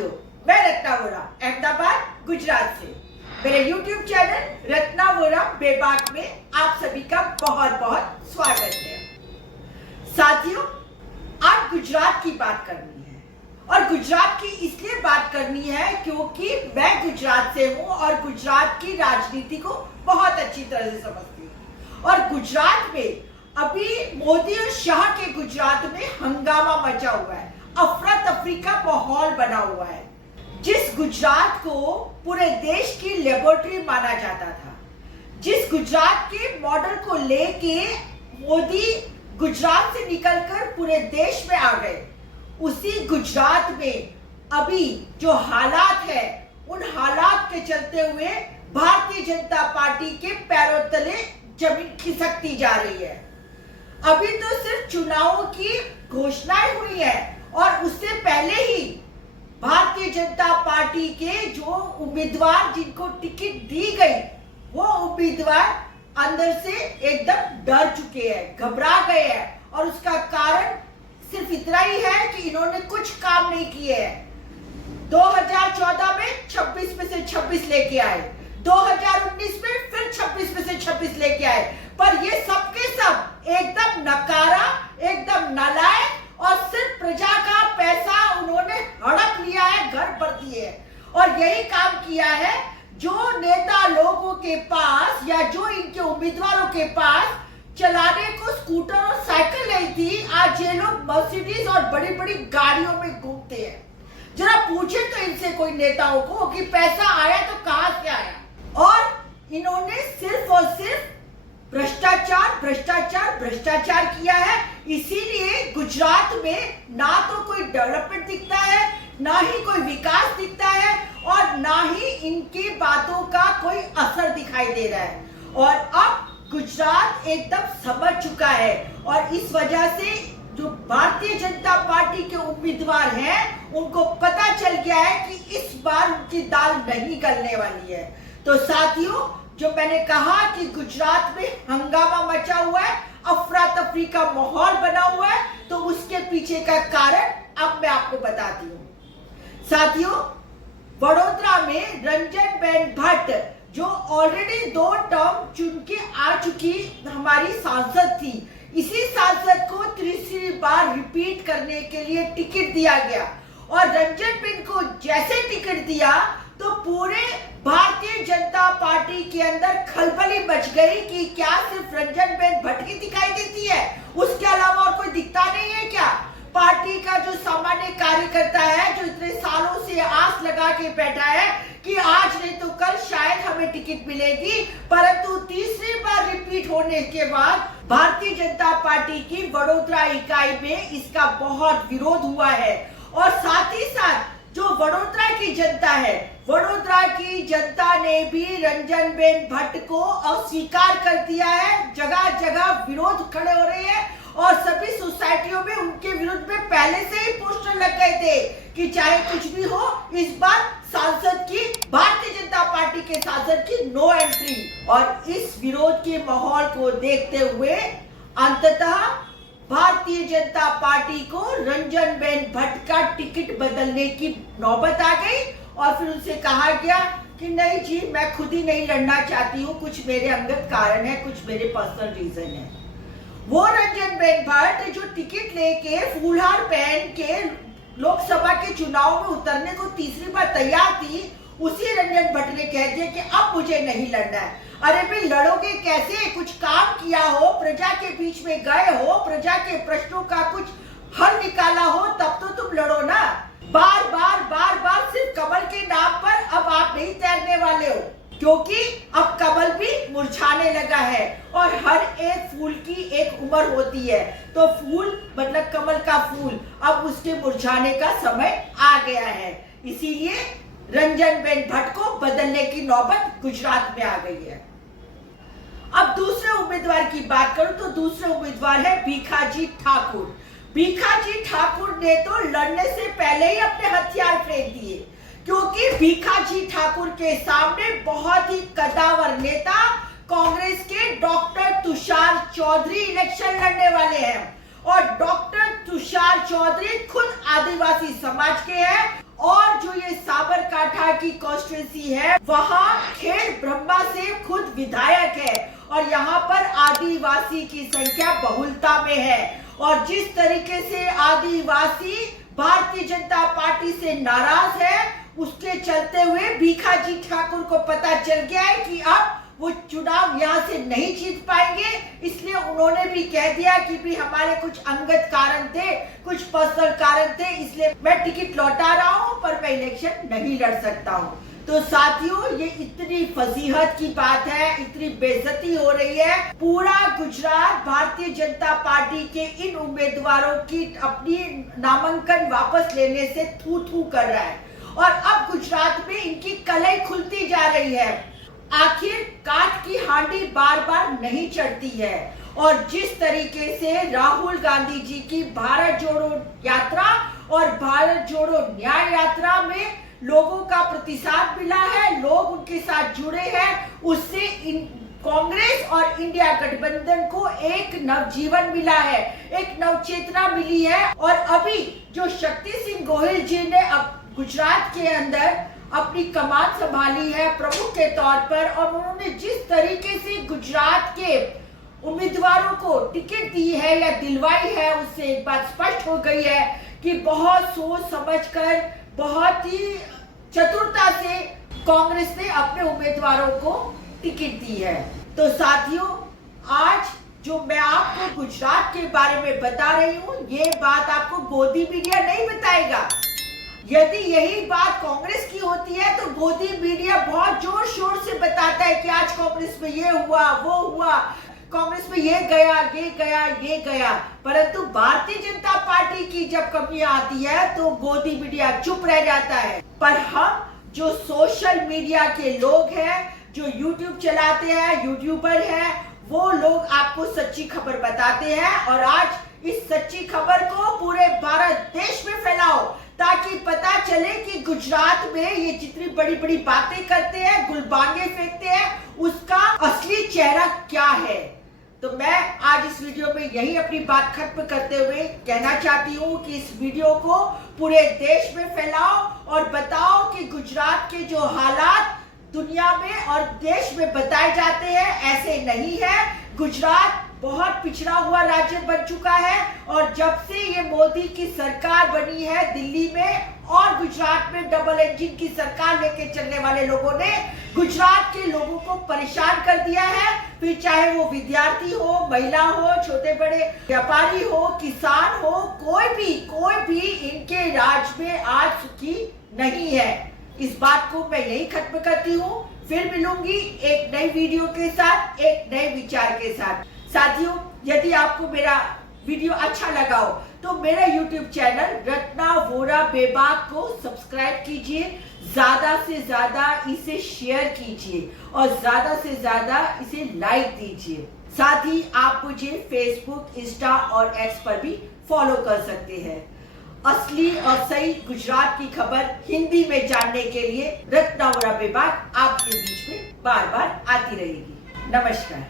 साथियों, मैं रत्ना वोरा अहमदाबाद गुजरात से मेरे YouTube चैनल रत्ना वोरा बेबाक में आप सभी का बहुत बहुत स्वागत है। साथियों, आज गुजरात की बात करनी है और गुजरात की इसलिए बात करनी है क्योंकि मैं गुजरात से हूँ और गुजरात की राजनीति को बहुत अच्छी तरह से समझती हूँ। और गुजरात में अभी मोदी और शाह के गुजरात में हंगामा मचा हुआ है, अफरा तफरी का माहौल बना हुआ है। जिस गुजरात को पूरे देश की लेबोरेटरी माना जाता था, जिस गुजरात के मॉडल को लेके मोदी गुजरात से निकलकर पूरे देश में आ गए, उसी गुजरात में अभी जो हालात है, उन हालात के चलते हुए भारतीय जनता पार्टी के पैरों तले जमीन खिसकती जा रही है। अभी तो सिर्फ चुनावों की घोषणाएं हुई है और उससे पहले ही भारतीय जनता पार्टी के जो उम्मीदवार जिनको टिकट दी गई, वो उम्मीदवार अंदर से एकदम डर चुके हैं, घबरा गए हैं। और उसका कारण सिर्फ इतना ही है कि इन्होंने कुछ काम नहीं किए हैं। 2014 में 26 में से 26 लेके आए, 2019 में फिर 26 में से 26 लेके आए, पर ये सबके सब एकदम नकारा, एकदम नालायक और सिर्फ प्रजा का पैसा उन्होंने हड़प लिया है, घर भर दिए है। और यही काम किया है जो नेता लोगों के पास या जो इनके उम्मीदवारों के पास चलाने को स्कूटर और साइकिल नहीं थी, आज ये लोग मर्सिडीज और बड़ी बड़ी गाड़ियों में घूमते हैं। जरा पूछे तो इनसे कोई नेताओं को कि पैसा आया तो कहां से आया। और इन्होंने सिर्फ और सिर्फ भ्रष्टाचार भ्रष्टाचार भ्रष्टाचार किया है। इसीलिए गुजरात में ना तो कोई डेवलपमेंट दिखता है, ना ही कोई विकास दिखता है और ना ही इनकी बातों का कोई असर दिखाई दे रहा है। और अब गुजरात एकदम समझ चुका है और इस वजह से जो भारतीय जनता पार्टी के उम्मीदवार हैं, उनको पता चल गया है कि इस बार उनकी दाल नहीं गलने वाली है। तो साथियों, जो मैंने कहा कि गुजरात में हंगामा मचा हुआ है, अफरा तफरी का माहौल बना हुआ है, तो उसके पीछे का कारण अब मैं आपको बताती हूँ। साथियों, वडोदरा में रंजनबेन भट्ट जो ऑलरेडी 2 टर्म चुन के आ चुकी हमारी सांसद थी, इसी सांसद को तीसरी बार रिपीट करने के लिए टिकट दिया गया। और रंजनबेन को जैसे टिकट दिया तो पूरे भारतीय जनता पार्टी के अंदर खलबली मच गई कि क्या सिर्फ रंजनबेन भट्ट ही दिखाई देती है, उसके अलावा और कोई दिखता नहीं है क्या। पार्टी का जो सामान्य कार्यकर्ता है, जो इतने सालों से आस लगा के बैठा है कि आज नहीं तो कल शायद हमें टिकट मिलेगी, परंतु तीसरी बार रिपीट होने के बाद भारतीय जनता पार्टी की वडोदरा इकाई में इसका बहुत विरोध हुआ है। और साथ ही साथ जो वडोदरा की जनता है, वडोदरा की जनता ने भी रंजनबेन भट्ट को अस्वीकार कर दिया है। जगह जगह विरोध खड़े हो रहे हैं और सभी सोसाइटियों में उनके विरुद्ध में पहले से ही पोस्टर लग गए थे कि चाहे कुछ भी हो, इस बार सांसद की, भारतीय जनता पार्टी के सांसद की नो एंट्री। और इस विरोध के माहौल को देखते हुए अंततः भारतीय जनता पार्टी को रंजनबेन भट्ट का टिकट बदलने की नौबत आ गई और फिर उनसे कहा गया कि नहीं जी, मैं खुद ही नहीं लड़ना चाहती हूँ, कुछ मेरे अंगत कारण है, कुछ मेरे पर्सनल रीजन है। वो रंजनबेन भट्ट जो टिकट लेके फूलहार पहन के लोकसभा के चुनाव में उतरने को तीसरी बार तैयार थी, उसी रंजन भट्ट ने कह दिया कि अब मुझे नहीं लड़ना है। अरे भाई, लड़ोगे कैसे? कुछ काम किया हो, प्रजा के बीच में गए हो, प्रजा के प्रश्नों का कुछ हल निकाला हो, तब तो तुम लड़ो ना। बार बार सिर्फ कमल के नाम पर अब आप नहीं तैरने वाले हो, क्योंकि अब कमल भी मुरझाने लगा है और हर एक फूल की एक उम्र होती है। तो फूल मतलब कमल का फूल अब उसके मुरझाने का समय आ गया है। इसीलिए रंजनबेन भट्ट को बदलने की नौबत गुजरात में आ गई है। अब दूसरे उम्मीदवार की बात करूं तो दूसरे उम्मीदवार है भीखाजी ठाकुर। भीखाजी ठाकुर ने तो लड़ने से पहले ही अपने हथियार फेंक दिए, क्योंकि भीखाजी ठाकुर के सामने बहुत ही कद्दावर नेता कांग्रेस के डॉक्टर तुषार चौधरी इलेक्शन लड़ने वाले हैं। और डॉक्टर तुषार चौधरी खुद आदिवासी समाज के हैं और जो ये साबरकांठा की कॉन्स्टिट्यूंसी है वहां खेड़ ब्रह्मा से खुद विधायक है और यहाँ पर आदिवासी की संख्या बहुलता में है। और जिस तरीके से आदिवासी भारतीय जनता पार्टी से नाराज है, उसके चलते हुए भीखाजी ठाकुर को पता चल गया है कि अब वो चुनाव यहाँ से नहीं जीत पाएंगे, इसलिए उन्होंने भी कह दिया कि भी हमारे कुछ अंगत कारण थे, कुछ पर्सनल कारण थे, इसलिए मैं टिकट लौटा रहा हूँ पर मैं इलेक्शन नहीं लड़ सकता हूँ। तो साथियों, ये इतनी फजीहत की बात है, इतनी बेइज्जती हो रही है। पूरा गुजरात भारतीय जनता पार्टी के इन उम्मीदवारों की अपनी नामांकन वापस लेने से थू थू कर रहा है और अब गुजरात में इनकी कलई खुलती जा रही है। आखिर काठ की हांडी बार बार नहीं चढ़ती है और जिस तरीके से राहुल गांधी जी की भारत जोड़ो यात्रा और भारत जोड़ो न्याय यात्रा में लोगों का प्रतिसाद मिला है, लोग उनके साथ जुड़े हैं, उससे कांग्रेस और इंडिया गठबंधन को एक नवजीवन मिला है, एक नवचेतना मिली है। और अभी जो शक्ति सिंह गोहिल जी ने अब गुजरात के अंदर अपनी कमान संभाली है प्रमुख के तौर पर और उन्होंने जिस तरीके से गुजरात के उम्मीदवारों को टिकट दी है या दिलवाई है, उससे एक बात स्पष्ट हो गई है कि बहुत सोच समझकर, बहुत ही चतुरता से कांग्रेस ने अपने उम्मीदवारों को टिकट दी है। तो साथियों, आज जो मैं आपको गुजरात के बारे में बता रही हूँ, ये बात आपको गोदी मीडिया नहीं बताएगा। यदि यही बात कांग्रेस की होती है तो गोदी मीडिया बहुत जोर शोर से बताता है कि आज कांग्रेस में ये हुआ, वो हुआ, कांग्रेस में ये गया, ये गया, ये गया। परंतु भारतीय जनता पार्टी की जब कमियां आती है तो गोदी मीडिया चुप रह जाता है। पर हम जो सोशल मीडिया के लोग हैं, जो यूट्यूब चलाते हैं, यूट्यूबर हैं, वो लोग आपको सच्ची खबर बताते हैं और आज इस सच्ची खबर को पूरे भारत देश में फैलाओ ताकि पता चले कि गुजरात में ये जितनी बड़ी बड़ी बातें करते हैं, गुलबांगे फेंकते हैं, उसका असली चेहरा क्या है। तो मैं आज इस वीडियो में यही अपनी बात खत्म करते हुए कहना चाहती हूँ कि इस वीडियो को पूरे देश में फैलाओ और बताओ कि गुजरात के जो हालात दुनिया में और देश में बताए जाते हैं ऐसे नहीं है। गुजरात बहुत पिछड़ा हुआ राज्य बन चुका है और जब से ये मोदी की सरकार बनी है दिल्ली में और गुजरात में डबल इंजन की सरकार लेके चलने वाले लोगों ने गुजरात के लोगों को परेशान कर दिया है। फिर चाहे वो विद्यार्थी हो, महिला हो, छोटे बड़े व्यापारी हो, किसान हो, कोई भी इनके राज में आज सुखी नहीं है। इस बात को मैं यही खत्म करती हूँ। फिर मिलूंगी एक नई वीडियो के साथ, एक नए विचार के साथ। साथियों, यदि आपको मेरा वीडियो अच्छा लगा हो तो मेरा YouTube चैनल रत्ना वोरा बेबाक को सब्सक्राइब कीजिए, ज्यादा से ज्यादा इसे शेयर कीजिए और ज्यादा से ज्यादा इसे लाइक दीजिए। साथ ही आप मुझे फेसबुक, इंस्टा और एक्स पर भी फॉलो कर सकते हैं। असली और सही गुजरात की खबर हिंदी में जानने के लिए रत्ना वोरा बेबाक आपके बीच में बार बार आती रहेगी। नमस्कार।